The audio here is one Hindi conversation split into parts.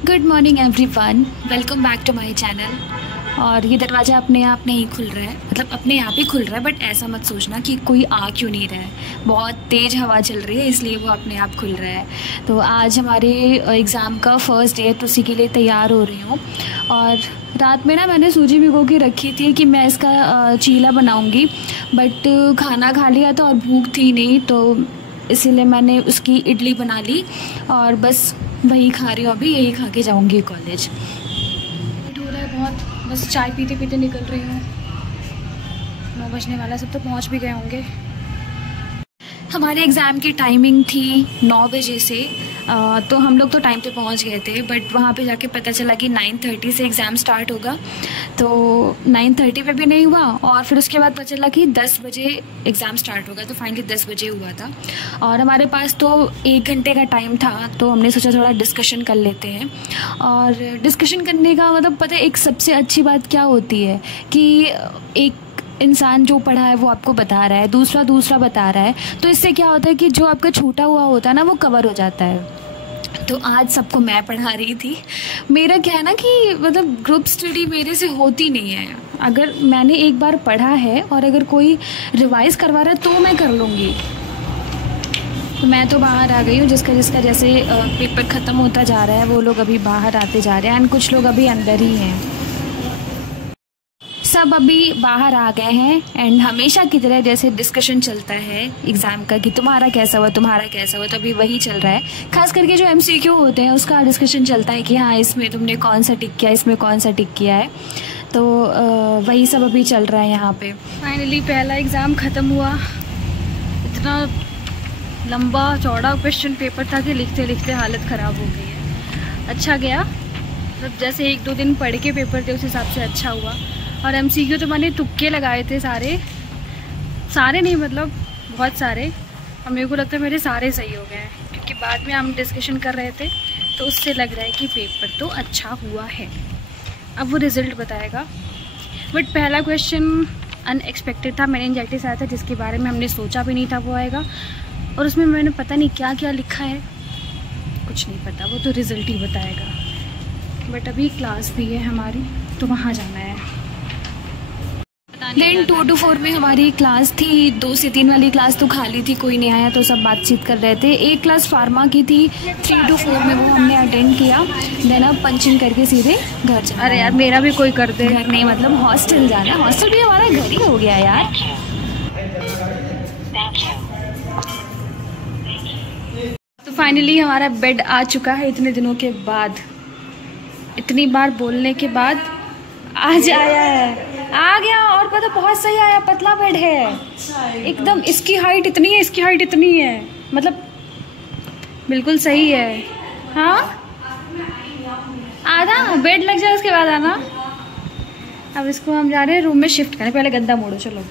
Good morning everyone, welcome back to my channel. और ये दरवाज़ा अपने आप नहीं खुल रहा है, मतलब अपने आप ही खुल रहा है, बट ऐसा मत सोचना कि कोई आ क्यों नहीं रहा है। बहुत तेज़ हवा चल रही है इसलिए वो अपने आप खुल रहा है। तो आज हमारे एग्ज़ाम का फर्स्ट डे है, तो उसी के लिए तैयार हो रही हूँ। और रात में ना मैंने सूजी भिगो के रखी थी कि मैं इसका चीला बनाऊँगी, बट खाना खा लिया था और भूख थी नहीं, तो इसीलिए मैंने उसकी इडली बना ली और बस वही खा रही हूँ। अभी यही खा के जाऊँगी कॉलेज। लेट हो रहा है बहुत, बस चाय पीते पीते निकल रही हूँ। 9 बजने वाला, सब तो पहुँच भी गए होंगे। हमारे एग्ज़ाम की टाइमिंग थी 9 बजे से, तो हम लोग तो टाइम पे पहुंच गए थे, बट वहाँ पे जाके पता चला कि 9:30 से एग्ज़ाम स्टार्ट होगा। तो 9:30 पे भी नहीं हुआ और फिर उसके बाद पता चला कि 10 बजे एग्ज़ाम स्टार्ट होगा, तो फाइनली 10 बजे हुआ था। और हमारे पास तो 1 घंटे का टाइम था, तो हमने सोचा थोड़ा डिस्कशन कर लेते हैं। और डिस्कशन करने का मतलब पता है एक सबसे अच्छी बात क्या होती है कि एक इंसान जो पढ़ा है वो आपको बता रहा है, दूसरा बता रहा है, तो इससे क्या होता है कि जो आपका छूटा हुआ होता है ना वो कवर हो जाता है। तो आज सबको मैं पढ़ा रही थी। मेरा क्या है ना कि मतलब ग्रुप स्टडी मेरे से होती नहीं है। अगर मैंने एक बार पढ़ा है और अगर कोई रिवाइज़ करवा रहा है तो मैं कर लूँगी। तो मैं तो बाहर आ गई हूँ, जिसका जैसे पेपर ख़त्म होता जा रहा है वो लोग अभी बाहर आते जा रहे हैं एंड कुछ लोग अभी अंदर ही हैं। सब अभी बाहर आ गए हैं एंड हमेशा की तरह जैसे डिस्कशन चलता है एग्ज़ाम का कि तुम्हारा कैसा हुआ, तो अभी वही चल रहा है। खास करके जो MCQ होते हैं उसका डिस्कशन चलता है कि हाँ इसमें तुमने कौन सा टिक किया, इसमें कौन सा टिक किया है। तो वही सब अभी चल रहा है यहाँ पे। फाइनली पहला एग्ज़ाम ख़त्म हुआ। इतना लंबा चौड़ा क्वेश्चन पेपर था कि लिखते लिखते हालत ख़राब हो गई है। अच्छा गया, मतलब जैसे 1-2 दिन पढ़ के पेपर थे उस हिसाब से अच्छा हुआ। और MCQ तो मैंने तुक्के लगाए थे, सारे नहीं मतलब बहुत सारे, और मेरे को लगता है मेरे सारे सही हो गए हैं, क्योंकि बाद में हम डिस्कशन कर रहे थे तो उससे लग रहा है कि पेपर तो अच्छा हुआ है। अब वो रिज़ल्ट बताएगा। बट पहला क्वेश्चन अनएक्सपेक्टेड था, मेनिंजाइटिस आया था जिसके बारे में हमने सोचा भी नहीं था वो आएगा, और उसमें मैंने पता नहीं क्या क्या लिखा है, कुछ नहीं पता, वो तो रिज़ल्ट ही बताएगा। बट अभी क्लास भी है हमारी, तो वहाँ जाना है। देन 2 to 4 में हमारी क्लास थी। 2 से 3 वाली क्लास तो खाली थी, कोई नहीं आया, तो सब बातचीत कर रहे थे। एक क्लास फार्मा की थी 3 to 4 में, वो हमने अटेंड किया। देन अब पंचिंग करके सीधे घर जाना। अरे यार मेरा भी कोई कर दे। घर नहीं मतलब हॉस्टल जाना, हॉस्टल भी हमारा घर ही हो गया यार। तो फाइनली हमारा बेड आ चुका है इतने दिनों के बाद, इतनी बार बोलने के बाद आज आया है, आ गया। और पता बहुत सही आया, पतला बेड है एकदम। इसकी हाइट इतनी है, इसकी हाइट इतनी है, मतलब बिल्कुल सही है। हाँ आधा बेड लग जाए उसके बाद आना। अब इसको हम जा रहे हैं रूम में शिफ्ट करने, पहले गद्दा मोड़ो चलो।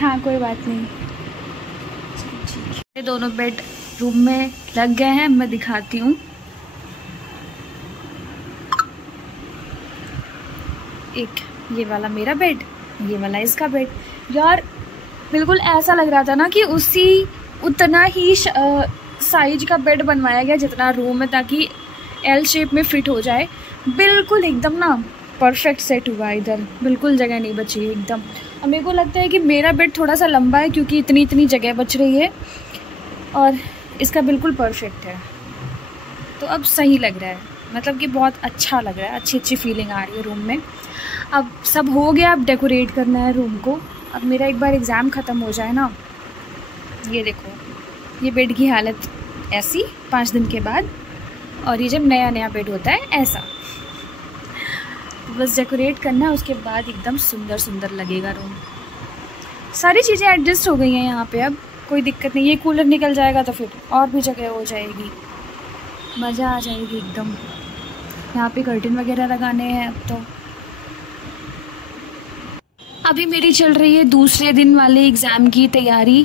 हाँ कोई बात नहीं। ये दोनों बेड रूम में लग गए हैं, मैं दिखाती हूँ। एक ये वाला मेरा बेड, ये वाला इसका बेड। यार बिल्कुल ऐसा लग रहा था ना कि उतना ही साइज का बेड बनवाया गया जितना रूम है, ताकि L शेप में फिट हो जाए। बिल्कुल एकदम ना परफेक्ट सेट हुआ, इधर बिल्कुल जगह नहीं बची एकदम। और मेरे को लगता है कि मेरा बेड थोड़ा सा लंबा है क्योंकि इतनी जगह बच रही है, और इसका बिल्कुल परफेक्ट है। तो अब सही लग रहा है, मतलब कि बहुत अच्छा लग रहा है, अच्छी फीलिंग आ रही है रूम में। अब सब हो गया, अब डेकोरेट करना है रूम को। अब मेरा एक बार एग्ज़ाम ख़त्म हो जाए ना, ये देखो ये बेड की हालत ऐसी 5 दिन के बाद, और ये जब नया बेड होता है ऐसा। बस डेकोरेट करना है, उसके बाद एकदम सुंदर लगेगा रूम। सारी चीज़ें एडजस्ट हो गई हैं यहाँ पे, अब कोई दिक्कत नहीं। ये कूलर निकल जाएगा तो फिर और भी जगह हो जाएगी, मज़ा आ जाएगी एकदम। यहाँ पे कर्टन वगैरह लगाने हैं अब तो। अभी मेरी चल रही है दूसरे दिन वाले एग्ज़ाम की तैयारी।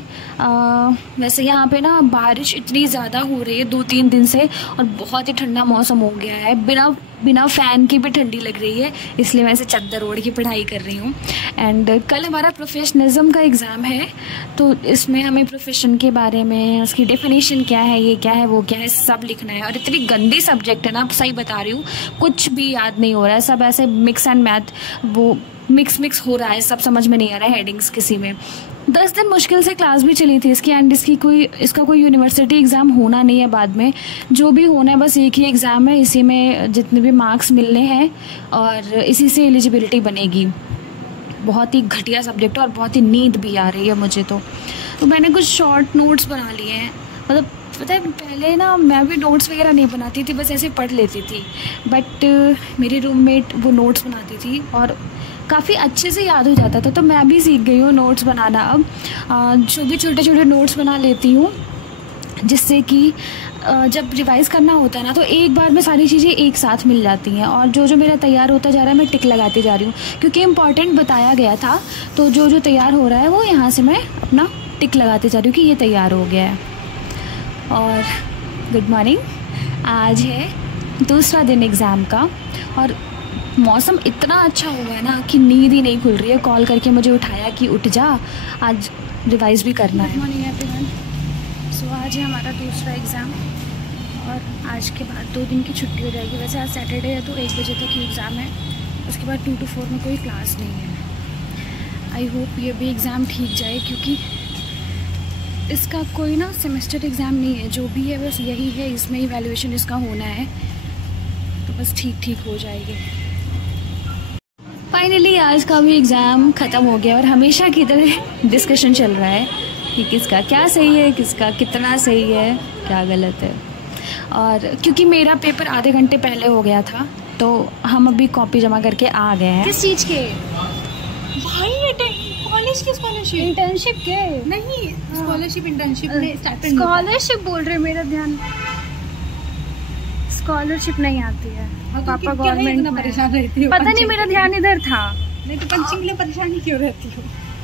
वैसे यहाँ पे ना बारिश इतनी ज़्यादा हो रही है 2-3 दिन से, और बहुत ही ठंडा मौसम हो गया है। बिना फ़ैन की भी ठंडी लग रही है, इसलिए मैं ऐसे चद्दर ओढ़ के पढ़ाई कर रही हूँ। एंड कल हमारा प्रोफेशनलिज्म का एग्ज़ाम है, तो इसमें हमें प्रोफेशन के बारे में, उसकी डेफिनेशन क्या है, ये क्या है, वो क्या है, सब लिखना है। और इतनी गंदी सब्जेक्ट है ना, सही बता रही हूँ, कुछ भी याद नहीं हो रहा है, सब ऐसे मिक्स एंड मैथ, वो मिक्स हो रहा है, सब समझ में नहीं आ रहा है हेडिंग्स किसी में। 10 दिन मुश्किल से क्लास भी चली थी इसकी, एंड इसका कोई यूनिवर्सिटी एग्ज़ाम होना नहीं है बाद में। जो भी होना है बस एक ही एग्ज़ाम है, इसी में जितने भी मार्क्स मिलने हैं और इसी से एलिजिबिलिटी बनेगी। बहुत ही घटिया सब्जेक्ट है और बहुत ही नींद भी आ रही है मुझे तो मैंने कुछ शॉर्ट नोट्स बना लिए हैं। मतलब पता है, पहले ना मैं भी नोट्स वगैरह नहीं बनाती थी, बस ऐसे पढ़ लेती थी, बट मेरी रूममेट वो नोट्स बनाती थी और काफ़ी अच्छे से याद हो जाता था, तो मैं भी सीख गई हूँ नोट्स बनाना। अब जो भी छोटे छोटे नोट्स बना लेती हूँ, जिससे कि जब रिवाइज़ करना होता है ना, तो एक बार में सारी चीज़ें एक साथ मिल जाती हैं, और जो मेरा तैयार होता जा रहा है मैं टिक लगाती जा रही हूँ, क्योंकि इम्पॉर्टेंट बताया गया था। तो जो तैयार हो रहा है वो यहाँ से मैं अपना टिक लगाती जा रही हूँ कि ये तैयार हो गया है। और गुड मॉर्निंग, आज है दूसरा दिन एग्ज़ाम का, और मौसम इतना अच्छा हुआ है ना कि नींद ही नहीं खुल रही है। कॉल करके मुझे उठाया कि उठ जा, आज रिवाइज़ भी करना है। Good morning everyone. सो आज है हमारा दूसरा एग्ज़ाम, और आज के बाद 2 दिन की छुट्टी हो जाएगी। वैसे आज सैटरडे है तो 1 बजे तक ही एग्ज़ाम है, उसके बाद 2 to 4 में कोई क्लास नहीं है। आई होप ये भी एग्ज़ाम ठीक जाए, क्योंकि इसका कोई ना सेमेस्टर एग्ज़ाम नहीं है, जो भी है बस यही है, इसमें इवैल्यूएशन इसका होना है, तो बस ठीक हो जाएगी। फाइनली आज का भी एग्ज़ाम ख़त्म हो गया, और हमेशा की तरह डिस्कशन चल रहा है कि किसका क्या सही है, किसका कितना सही है, क्या गलत है। और क्योंकि मेरा पेपर आधे घंटे पहले हो गया था, तो हम अभी कॉपी जमा करके आ गए हैं। किस चीज़ के भाई? कॉलेज की स्कॉलरशिप, इंटर्नशिप के नहीं, स्कॉलरशिप इंटर्नशिप स्कॉलरशिप बोल रहे, मेरा ध्यान स्कॉलरशिप नहीं आती है। पापा गवर्नमेंट में परेशान रहती हो? पता नहीं, मेरा ध्यान इधर था। नहीं तो पंचिंग के लिए परेशानी क्यों रहती हो?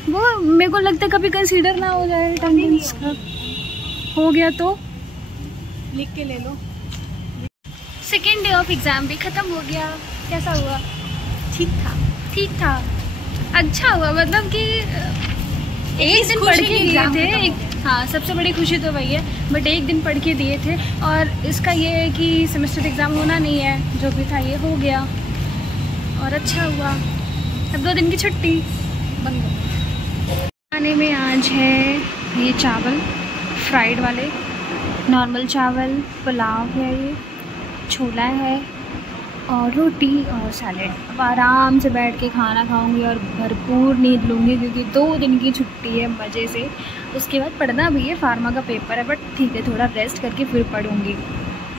वो मेरे को लगता है कभी कंसीडर ना हो जाए, अटेंडेंस का हो गया तो लिख के ले लो। सेकेंड डे ऑफ एग्ज़ाम भी ख़त्म हो गया। कैसा हुआ? ठीक था, अच्छा हुआ। मतलब कि एक दिन पढ़ के दिए थे, हाँ सबसे बड़ी खुशी तो वही है, बट एक दिन पढ़ के दिए थे, और इसका ये है कि सेमेस्टर एग्ज़ाम होना नहीं है, जो भी था ये हो गया और अच्छा हुआ। अब 2 दिन की छुट्टी बन गई। खाने में आज है ये चावल, फ्राइड वाले, नॉर्मल चावल, पुलाव है, ये छोला है, और रोटी और सैलेड। अब आराम से बैठ के खाना खाऊंगी और भरपूर नींद लूँगी, क्योंकि 2 दिन की छुट्टी है मज़े से। उसके बाद पढ़ना भी है, फार्मा का पेपर है, बट ठीक है, थोड़ा रेस्ट करके फिर पढ़ूंगी।